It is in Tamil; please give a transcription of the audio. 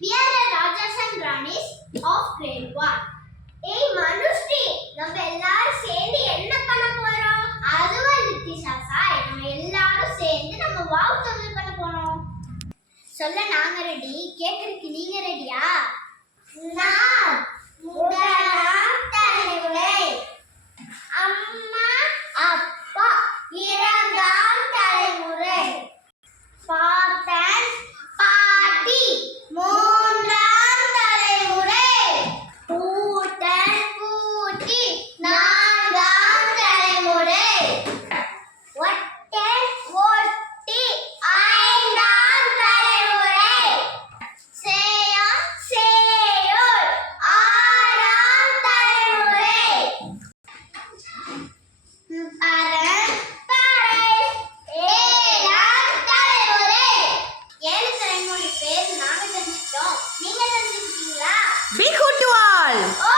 We are the Rajas and Ranis of grade 1. ஏய் மனுஸ்ரீ நம்ம எல்லாரும் சேர்ந்து என்ன பண்ண போறோம்? அதுவா லித்திஷா சாய் நம்ம எல்லாரும் சேர்ந்து நம்ம வாவ் தமிழ் பண்ண போறோம். சொல்ல நாங்க ரெடி கேக்குறதுக்கு நீங்க ரெடியா நான் முதலாம் தலைமுறை. அம்மா அப்பா Be good to all!